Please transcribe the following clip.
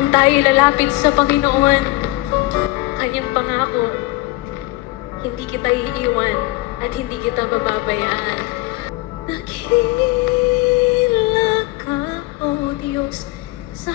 Kung tayo lalapit sa Panginoon, Kanyang pangako, hindi kita iiwan at hindi kita bababayaan. Dakila ka, O Diyos, sa